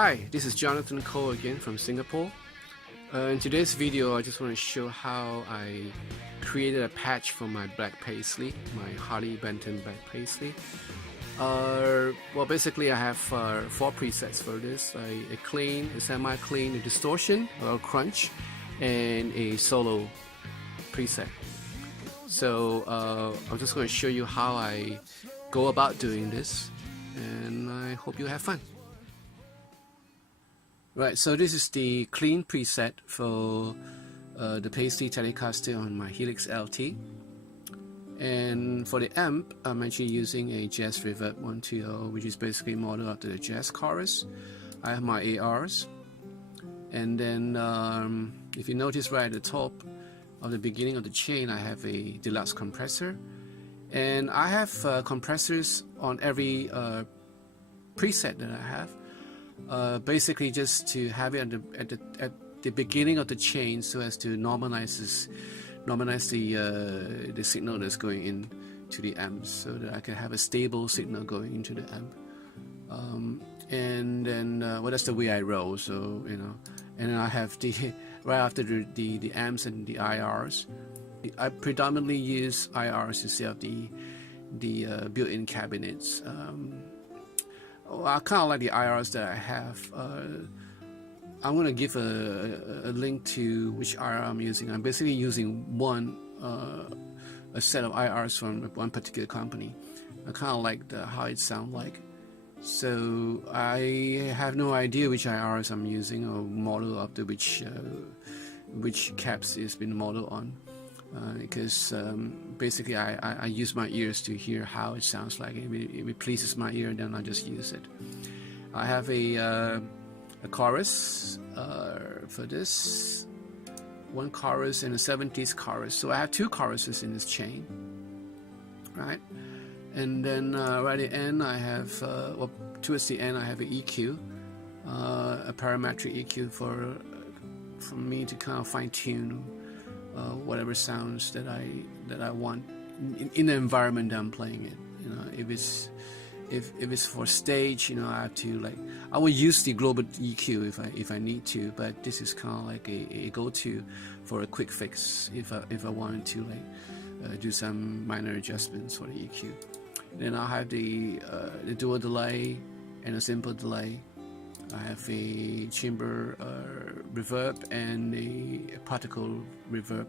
Hi, this is Jonathan Cole again from Singapore. In today's video, I just want to show how I created a patch for my Black Paisley, my Harley Benton Black Paisley. Well, basically I have 4 presets for this: a clean, a semi-clean, a distortion, a crunch, and a solo preset. So I'm just going to show you how I go about doing this, and I hope you have fun. Right, so this is the clean preset for the Paisley Telecaster on my Helix LT. And for the amp, I'm actually using a Jazz Reverb 120, which is basically modeled after the Jazz Chorus. I have my ARs. And then if you notice right at the top of the beginning of the chain, I have a deluxe compressor. And I have compressors on every preset that I have. Basically just to have it at the beginning of the chain, so as to normalize the signal that's going in to the amp, so that I can have a stable signal going into the amp. And then well, that's the way I roll. So you know, and then I have the right after the amps and the IRs. I predominantly use IRs instead of the built-in cabinets. I kind of like the IRs that I have. I'm going to give a link to which IR I'm using. I'm basically using a set of IRs from one particular company. I kind of like how it sounds like. So I have no idea which IRs I'm using or model after which caps it's been modeled on. Because basically I use my ears to hear how it sounds like. If it pleases my ear, then I just use it. I have a chorus for this, one chorus and a 70s chorus. So I have 2 choruses in this chain, right? And then right at the end I have, well, towards the end I have an EQ, a parametric EQ for me to kind of fine-tune whatever sounds that I want in the environment that I'm playing it. You know, if it's for stage, you know, I have to I will use the global EQ if I need to, but this is kind of like a go-to for a quick fix if I wanted to do some minor adjustments for the EQ. Then I have the dual delay and a simple delay. I have a chamber reverb and a particle reverb.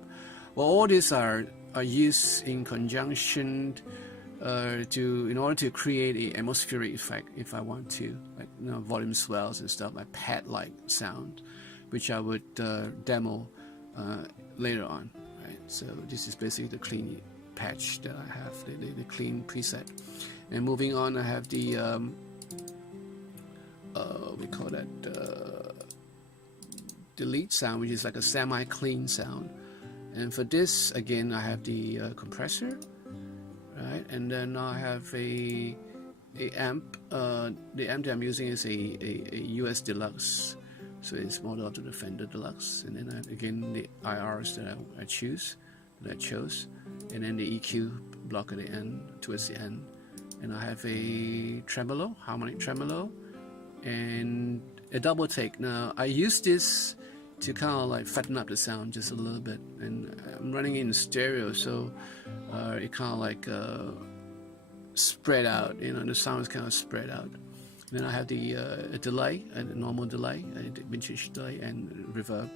Well, all these are used in conjunction in order to create an atmospheric effect if I want to, like, you know, volume swells and stuff, like pad-like sound, which I would demo later on. Right. So this is basically the clean patch that I have, the clean preset. And moving on, I have the we call that delete sound, which is like a semi-clean sound. And for this, again, I have the compressor, right? And then I have a amp. The amp that I'm using is a US Deluxe, so it's modeled after the Fender Deluxe. And then I have, again, the IRs that I chose, and then the EQ block at the end, towards the end. And I have a tremolo, harmonic tremolo, and a double take. Now I use this to kind of like fatten up the sound just a little bit, and I'm running it in stereo, so it kind of like spread out. You know, the sound is kind of spread out. And then I have the a delay, a normal delay, a vintage delay, and reverb.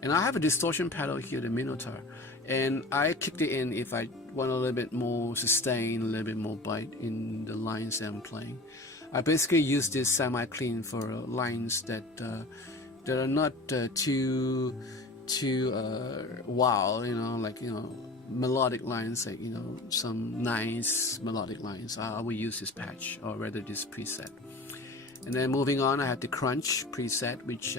And I have a distortion pedal here, the Minotaur, and I kicked it in if I want a little bit more sustain, a little bit more bite in the lines that I'm playing. I basically use this semi-clean for lines that are not too wow, you know, like, you know, melodic lines, like, you know, some nice melodic lines. I will use this patch, or rather this preset. And then moving on, I have the crunch preset, which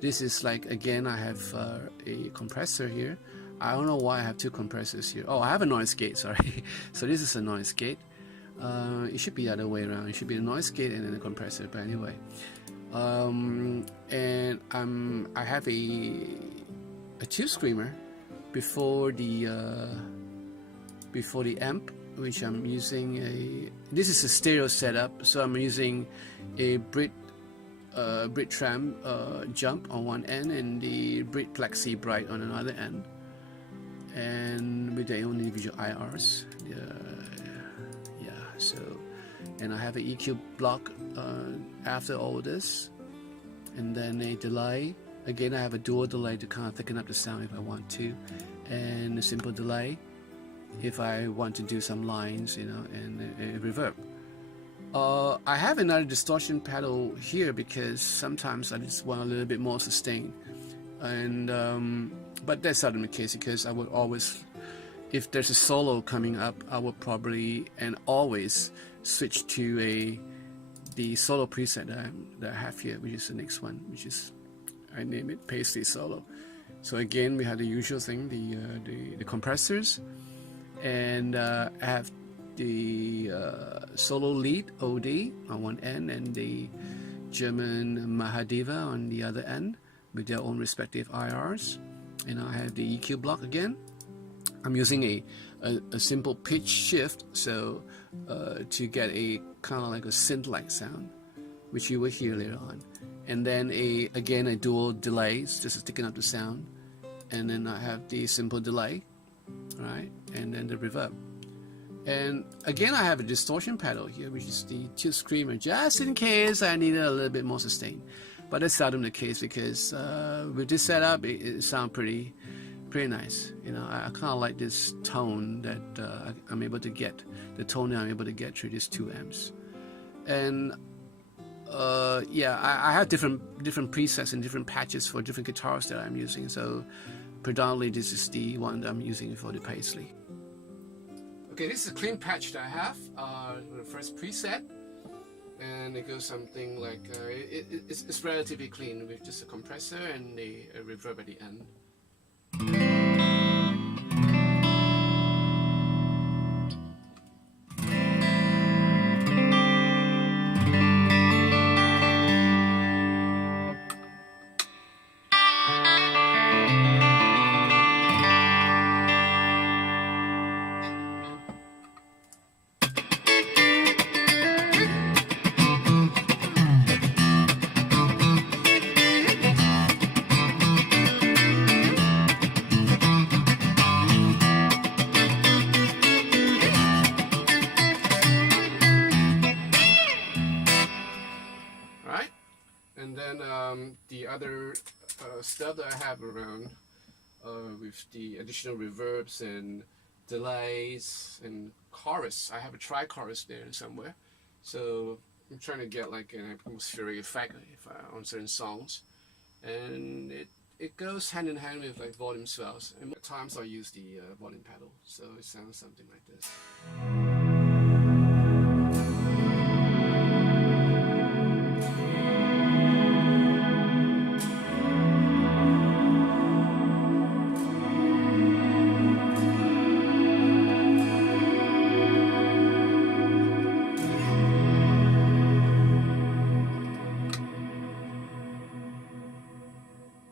this is like, again, I have a compressor here. I don't know why I have 2 compressors here. Oh, I have a noise gate, sorry. So this is a noise gate. It should be the other way around. It should be a noise gate and then a compressor, but anyway. And I have a tube screamer before the amp, which I'm using this is a stereo setup, so I'm using a Brit Tram jump on one end and the Brit Plexi Bright on another end, and with their own individual IRs. Yeah, so, and I have an EQ block after all this, and then a delay. Again, I have a dual delay to kind of thicken up the sound if I want to, and a simple delay if I want to do some lines, you know, and a reverb. I have another distortion pedal here because sometimes I just want a little bit more sustain, and but that's seldom the case because I would always, if there's a solo coming up, I would probably and always switch to the solo preset that I have here, which is the next one, which is, I name it Paisley Solo. So again, we have the usual thing, the compressors, and I have the solo lead OD on one end and the German Mahadeva on the other end with their own respective IRs, and I have the EQ block again. I'm using a simple pitch shift, so to get a kind of like a synth-like sound, which you will hear later on, and then again a dual delays just to thicken up the sound, and then I have the simple delay, right, and then the reverb. And again, I have a distortion pedal here, which is the Tube Screamer, just in case I needed a little bit more sustain. But that's seldom the case because with this setup, it sounds pretty nice. You know, I kind of like this tone that I'm able to get, the tone that I'm able to get through these two amps. And yeah, I have different presets and different patches for different guitars that I'm using. So predominantly, this is the one that I'm using for the Paisley. Okay, this is a clean patch that I have, the first preset, and it goes something like, it's relatively clean with just a compressor and a reverb at the end. And then the other stuff that I have around with the additional reverbs and delays and chorus. I have a tri-chorus there somewhere. So I'm trying to get like an atmospheric effect on certain songs. And it goes hand in hand with like volume swells. And at times I use the volume pedal. So it sounds something like this.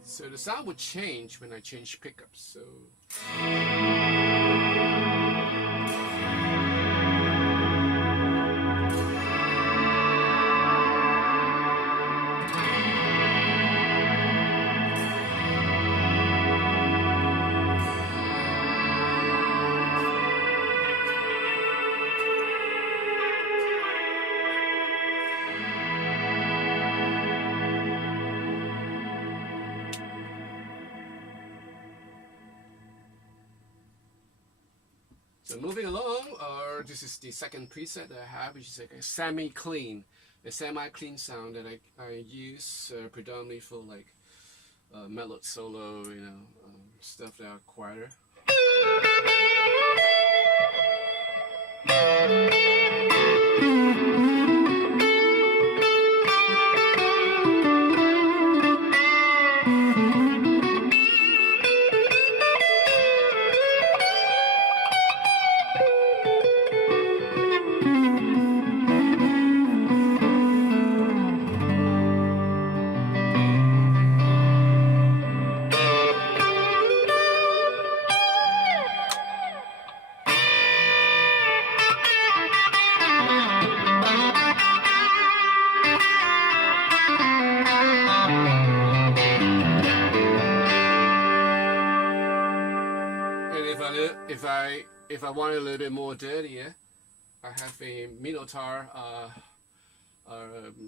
So the sound would change when I change pickups. So So moving along, this is the second preset that I have, which is like a semi-clean sound that I use predominantly for like mellowed solo, you know, stuff that are quieter. if I want it a little bit more dirtier, I have a Minotaur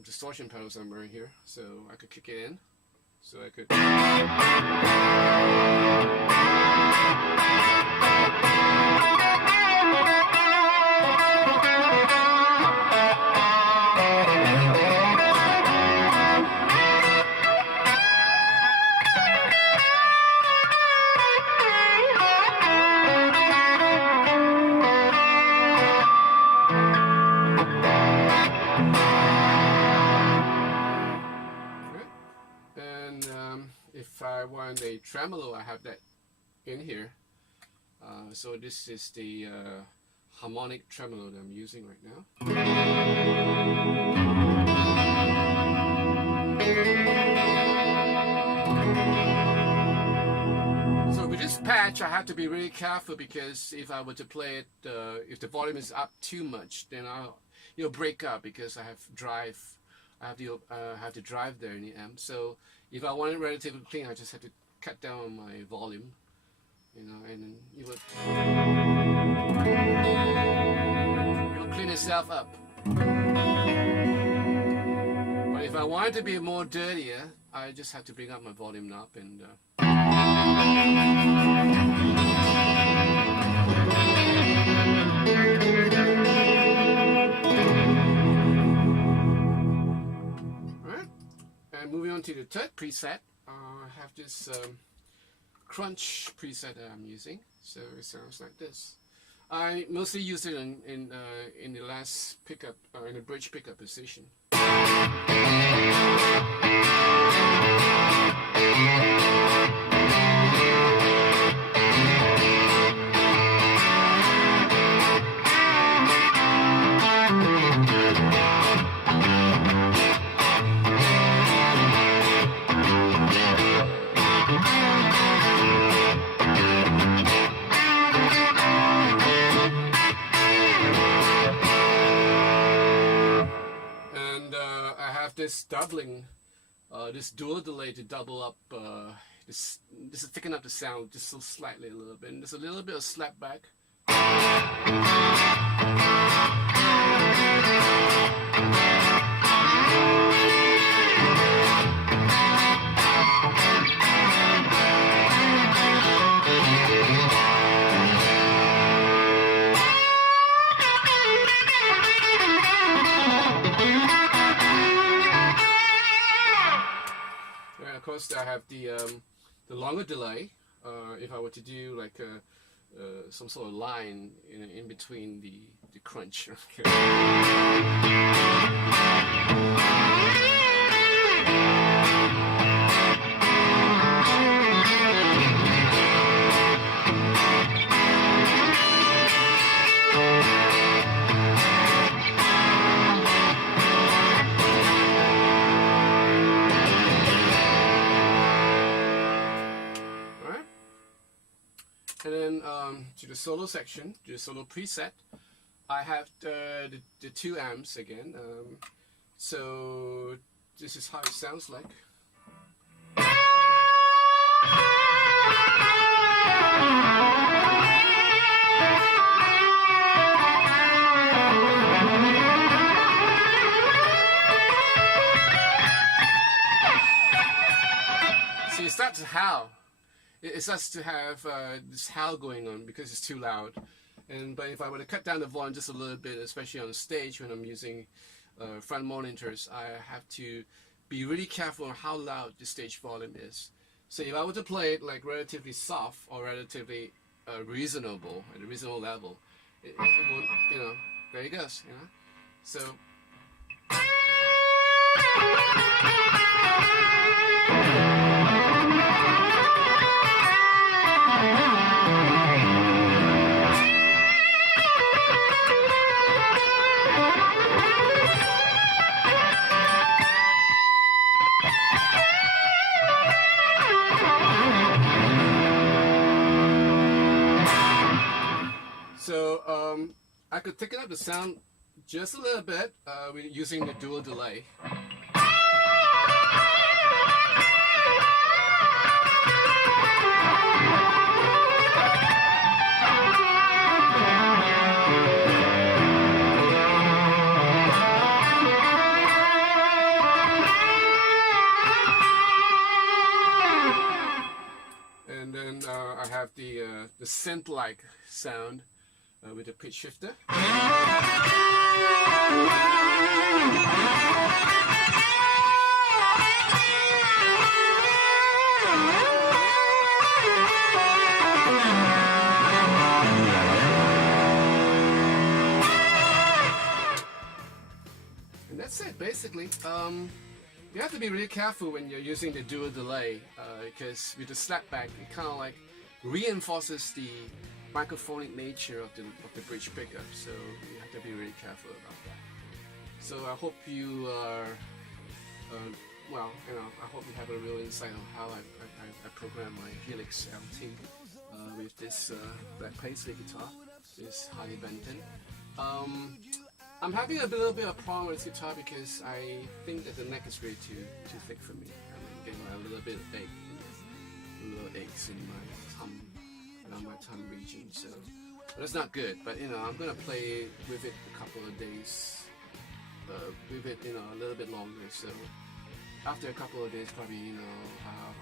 distortion pedal somewhere here, so I could kick it in. So I could. If I want a tremolo, I have that in here. So this is the harmonic tremolo that I'm using right now. So with this patch, I have to be really careful, because if I were to play it, if the volume is up too much, then it'll break up, because I have to drive there in the amp. So if I want it relatively clean, I just have to cut down my volume, and then it'll clean itself up. But if I want it to be more dirtier, I just have to bring up my volume knob and. Moving on to the third preset, I have this crunch preset that I'm using. So it sounds like this. I mostly use it in the last pickup, in the bridge pickup position. This doubling, this dual delay to double up, this is thicken up the sound just so slightly a little bit, and there's a little bit of slap back. Of course, I have the longer delay. If I were to do like some sort of line in between the crunch. Okay. And then to the solo section, to the solo preset, I have the two amps again. So this is how it sounds like. So it starts to howl. It starts to have this howl going on because it's too loud. But if I were to cut down the volume just a little bit, especially on the stage when I'm using front monitors, I have to be really careful on how loud the stage volume is. So if I were to play it like relatively soft or relatively reasonable, at a reasonable level, it won't, there it goes, So. So I could thicken up the sound just a little bit using the dual delay. the synth-like sound with the pitch shifter. And that's it, basically. You have to be really careful when you're using the dual delay, because with the slapback, it kind of like reinforces the microphonic nature of the bridge pickup. So you have to be really careful about that. So I hope you are, well, you know, I hope you have a real insight on how I program my Helix LT with this Black Paisley guitar, this Harley Benton. I'm having a little bit of problem with this guitar because I think that the neck is really too thick for me. I'm getting a little bit of little aches in my thumb, around my thumb region. So that's not good. But you know, I'm gonna play with it a couple of days, with it, you know, a little bit longer. So after a couple of days, probably, you know,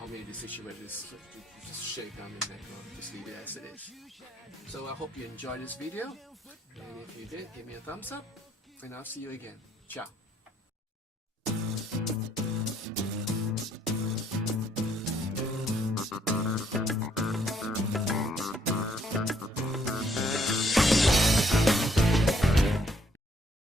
I'll make a decision whether to just shake down the neck or just leave it as it is. So I hope you enjoyed this video, and if you did, give me a thumbs up. And I'll see you again. Ciao.